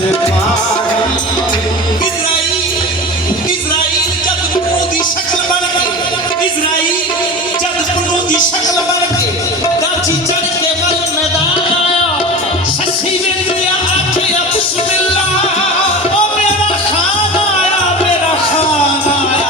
Israel जद पुन्नू दी शक्ल बन के इज़राइल जद पुन्नू दी शक्ल बन के दाची चढ़ के बल मैदान आया शशि वेंद्रिया आखे बिस्मिल्लाह ओ मेरा खान आया मेरा खान आया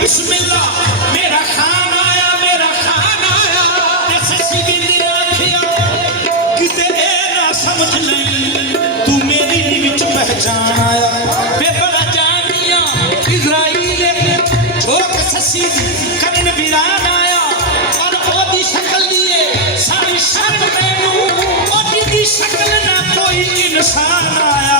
बिस्मिल्लाह मेरा खान आया शशि वेंद्रिया आखिया किते ए ना समझ नहीं तू मेरी विच पहचान आया वे बड़ा जानिया इज़राइल झोंक शशि करन वीरान आया और ओदी शक्ल लिए सारी शर्म मैनू ओदी दी शक्ल ना कोई इंसान आया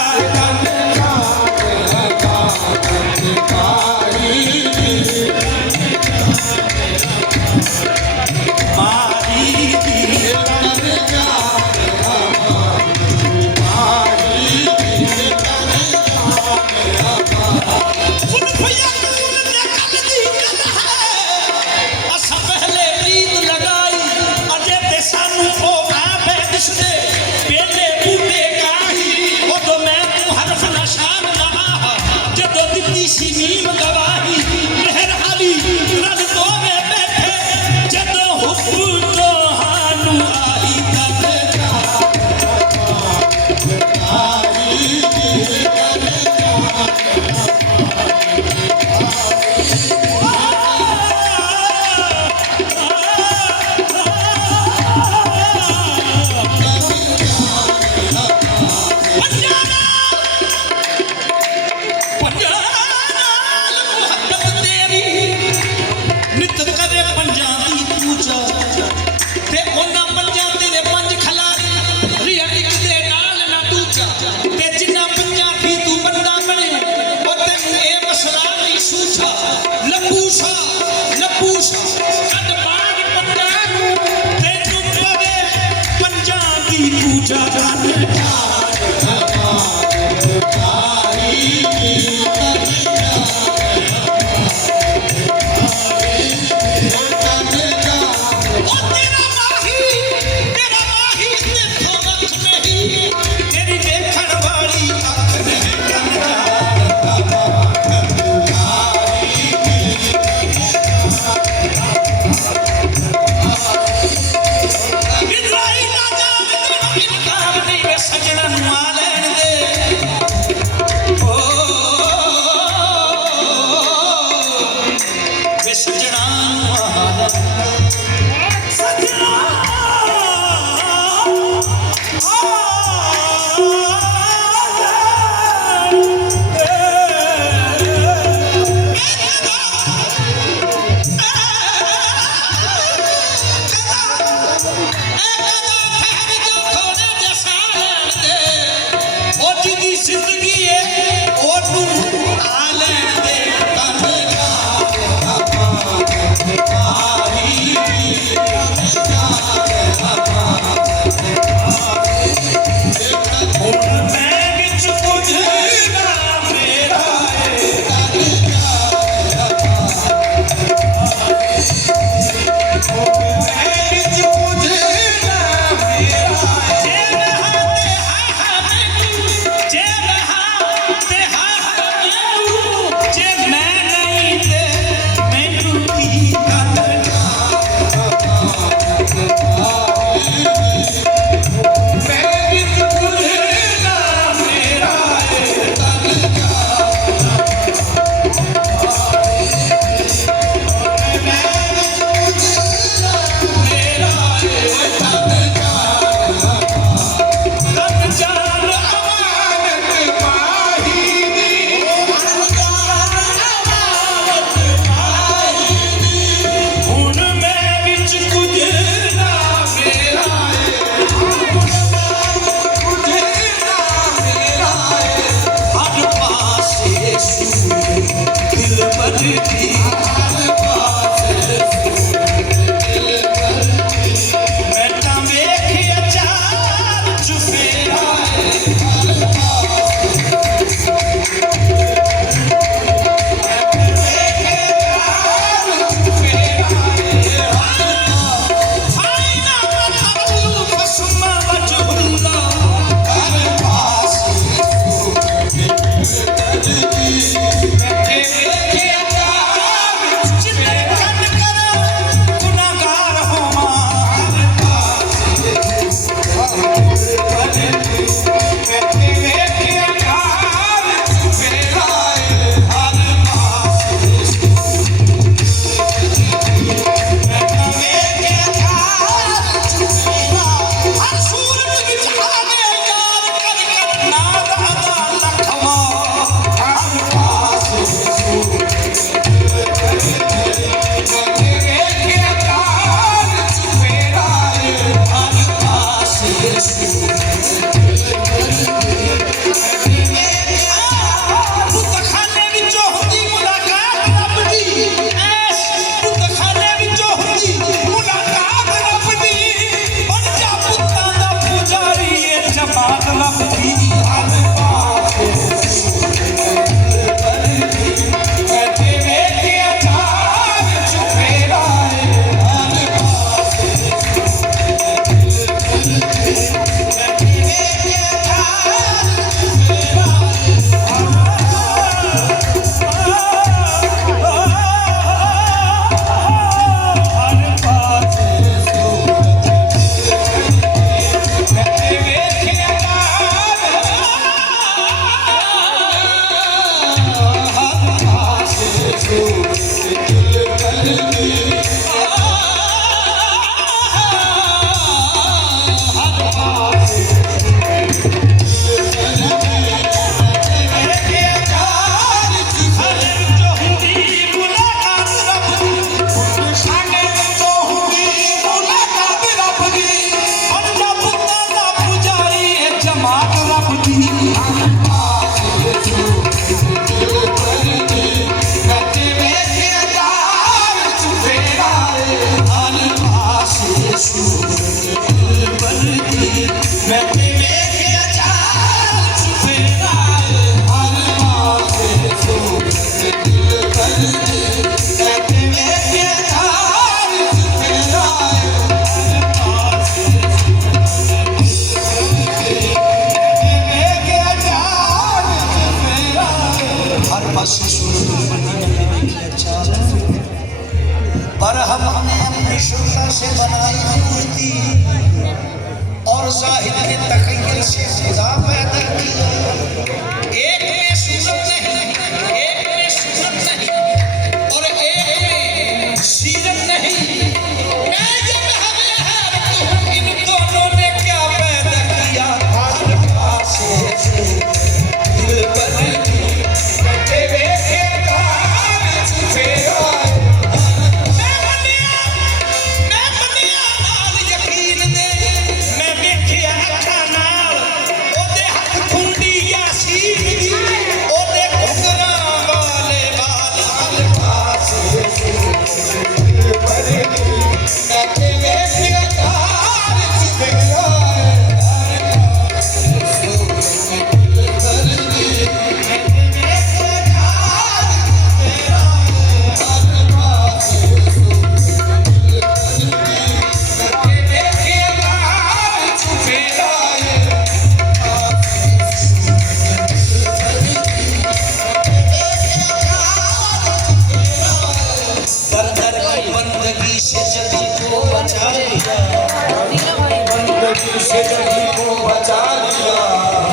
से नबी को बचा लिया,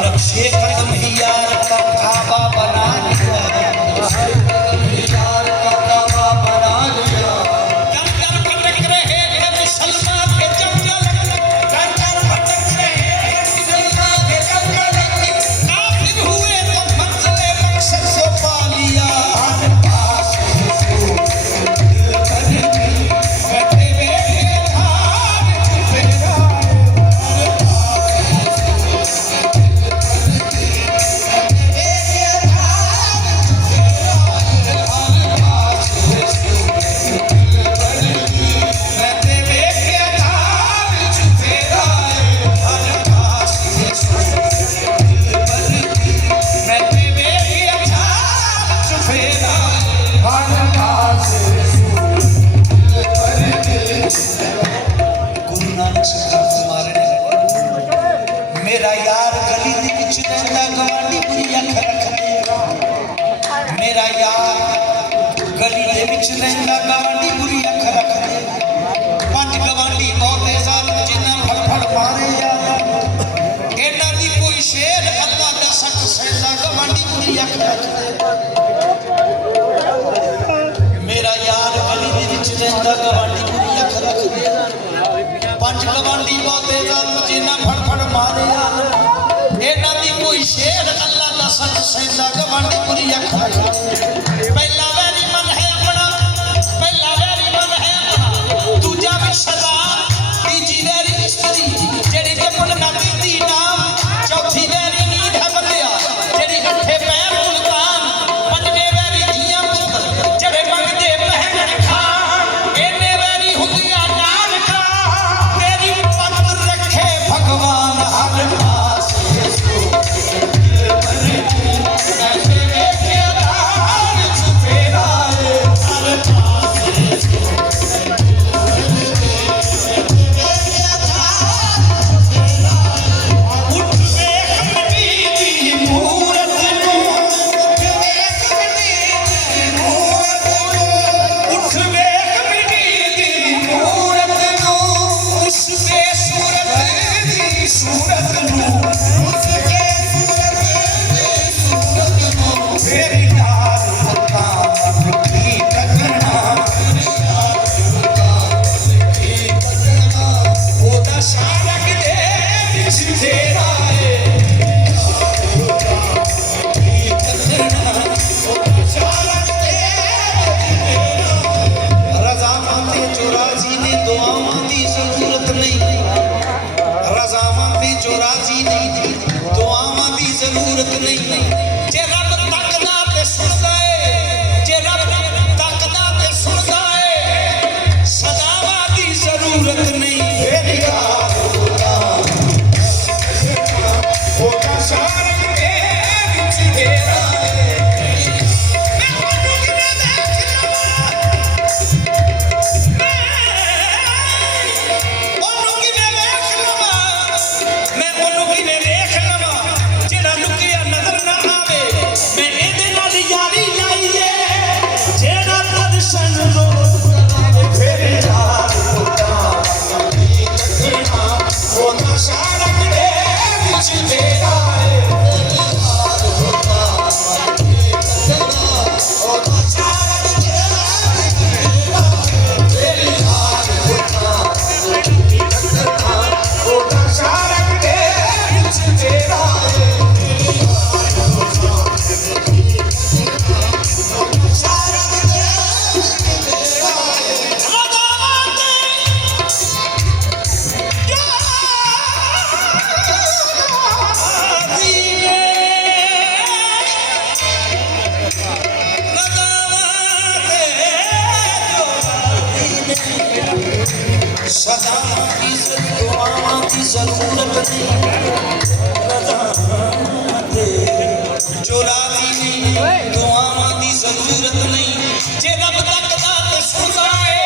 नक्शे कदम ही यार का काबा बना लिया, यार का काबा बना लिया। कर कर भटक रहे थे मुसलमान के जंगल, कर कर भटक रहे थे मुसलमान के जंगल, काफिर हुए तो मंजिले मकसद को पा लिया। बैठे बैठे हार चुपेरा, बैठे बैठे हार चुपेरा, बैठे बैठे हार चुपेरा। गुरु नानक सरकार फरमा रहे ने, मेरा यार गली दे विच रहिंदा गवांडी बुरी अख रखदे, मेरा यार गली दे विच रहिंदा गवांडी बुरी अख रखदे, पंज गवांडी बहुते जालिम जिन्ना फड़ फड़ मारे यार, इन्हां दी कोई शेर अल्लाह दा सच सैंदा गवांडी बुरी अख रखदे। मेरा यार गली दे विच रहिंदा गवांडी बुरी अख रखदे, पंज गवांडी बहुते जालिम जिन्ना फड़ फड़ मारे यार, इन्हां दी कोई शेर अल्लाह दा सच सैंदा गवांडी बुरी अख रखदे। पहला वैरी मन है अपना, पहला वैरी मन है अपना, दूजा विशदा, तीजी वैरी स्त्री जेड़ी जपन ना दीदी नाम, चौथी वैरी नींद है बंदिया जेड़ी अठे पैर मुल्तान, पंजवे वैरी जियां पुत्र जेड़े मंगदे पहन खान, इन्ने वैरी हुंदिया नानका तेरी पत रखे भगवान हर पास। ऐसे वेखे हार चुपेरा हर पास, उठ वेख मिट्टी दी मूरत नूं, उठ वेख मिट्टी दी मूरत नूं, उठ वेख मिट्टी दी मूरत नूं, उस बेसूरत दी सूरत नूं, उस बेसूरत दी सूरत नूं, तेरी याद पता की तकना, ओदा शारक दे विच तेरा है, शारक दे रज़ामंदी जो राज़ी ने दुआवां दी ज़रूरत नहीं, रज़ामंदी जो राज़ी नहीं दुआवां दी ज़रूरत नहीं। जे रब तकदा ते सुनदा है, जे रब तकदा ते सुनदा है, सदावां दी ज़रूरत नहीं। तेरी याद ओदा शारक दे विच तेरा है, मैं ओनू किवें देख लवां, ओनू किवें वेख लवां, मैं ओनू किवें वेख लवां जेड़ा लुकिया नजर ना आवे, मैं इहदे नाल यारी लाईए जेड़ा दर्शन रोज़ फिर यार ओदा शारक दे विच तेरा है, ओदा शारक दे विच तेरा है, तेरी याद ओदा शारक दे विच तेरा है, शारक दे विच तेरा है। रज़ामंदी सदा की दुआवां की ज़रूरत नहीं, रज़ामंदी जो राज़ी नहीं दुआवां की ज़रूरत नहीं, जे रब तकदा ते सुनदा है,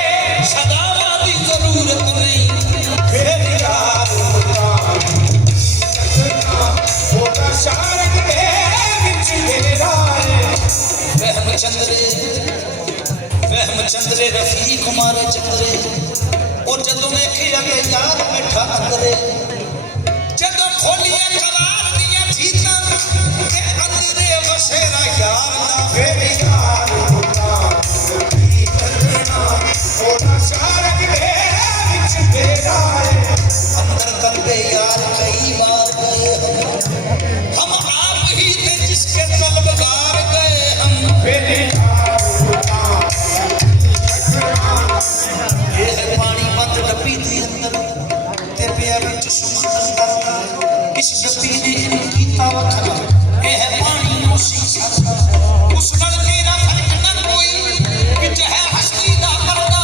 सदावां दी ज़रूरत नहीं। फिर यार ओदा शारक दे विच तेरा है, वहम चंद्रे रफीक मारे चंद्रे, और जदों वेखिया कि यार बैठा करे कबार दिया जीता ते अंदरे वसेरा यार दा मेरी यार होता की करना होता शारक दे विच तेरा है अंदर तंबे यार कई बार गए हम आप ही थे जिसके तलबगार गए हम मेरी यार होता ये है पानी बंद डब्बी दे अंदर ते पिया विच समंदर करदा इस डब्बी ने इनकी तावखला ये है पानी नो शीशा उस नलके दा फर्क न कोई विच है हस्ती दा पर्दा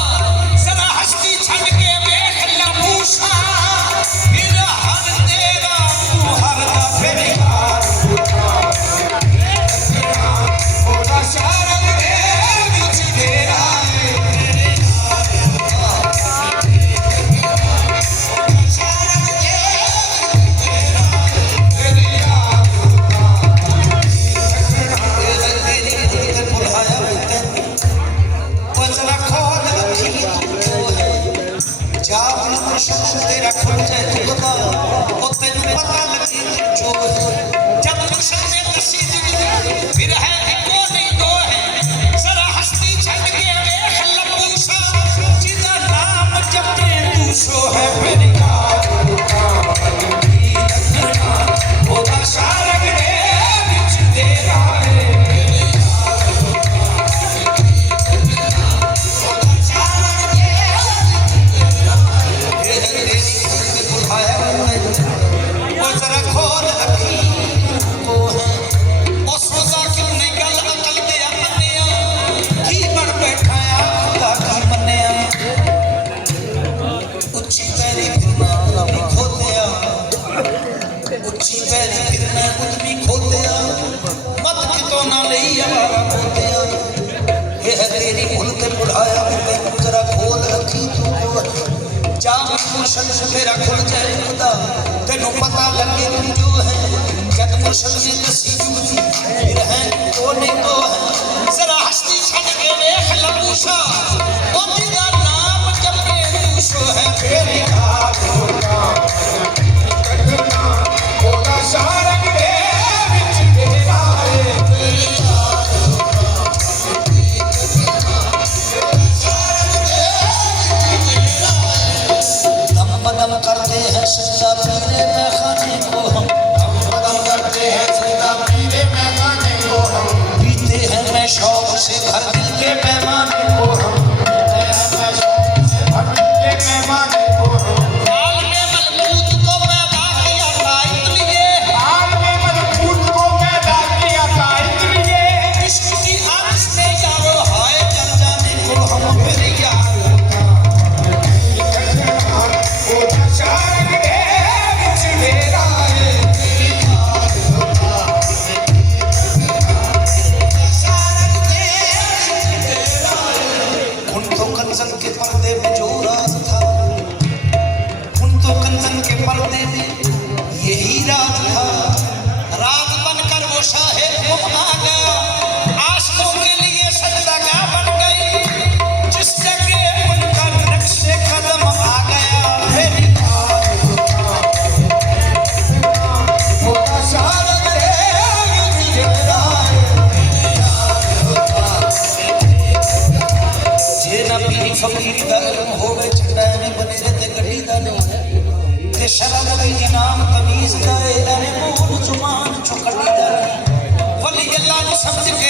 जरा हस्ती छड़ के वेख ला मूसा फिर हर तेरा तू हर दा मेरी यार होता शारक दे विच तेरा है तेरा खुल जाए जुगदा और तेन पता लगे जो जब मुर्शद ने दसी फिर है एको नहीं दो है जरा हस्ती छड़ के देख लबूसा जिदा नाम जपे तू सो है मेरी यार होता शारक दे विच तेरा है जरा खोल अखी तो है उस रोजा क्यों नहीं गल अकल दे मन्निया की बन बैठा आ खुदा की मन्निया उच्ची पैरी फिरना भी खोतिया उच्ची पैरी फिरना कुछ भी खोतिया मत कितो ना लई हमारा खोतिया ये है तेरी भूल ते बुढ़ाया मैं जरा खोल अखी तू जाम मुर्शद मेरा खुल जाए खुदा तेनों पता लगे तू जो है जब मुर्शद ने दसी जुगती फिर है तो नहीं तो है जरा हस्ती छड़ के देख लबूसा ओ जिदा नाम जपे तू सो है मेरी यार होता शारक दे विच तेरा है दम बदम करते हैं सच्चा पीरे में खाने को हम कदम करते हैं सदा पीरे मैदाने को हम पीते हैं मैं शौक से घर दिल के पैमाने को हम के मेहमाने को हम काल में मलकूत को पैदा किया ताइद लिए आल में मलकूत को पैदा किया ताइद लिए इश्क की आग से यारो हाय जल जाने को हम फिर यार होता शारक दे विच तेरा है उन तो कंचन के पर्दे में जो राज था उन तो कंचन के पर्दे में यही राज था राज बनकर वो शाहे आ गया आशिकों के लिए सजदा बन गई जिस जगह उनका नक्शे कदम आ गया मेरी होता शारक दे विच तेरा है जे ना पीरी फकीरी दा इल्म होवे झंडा नहीं बने ते गड्डी दा नहीं ते शरम दी इनाम तमीज दा एने मुंह जुबान चुकड़ी दा नहीं वली अल्लाह नु समझ के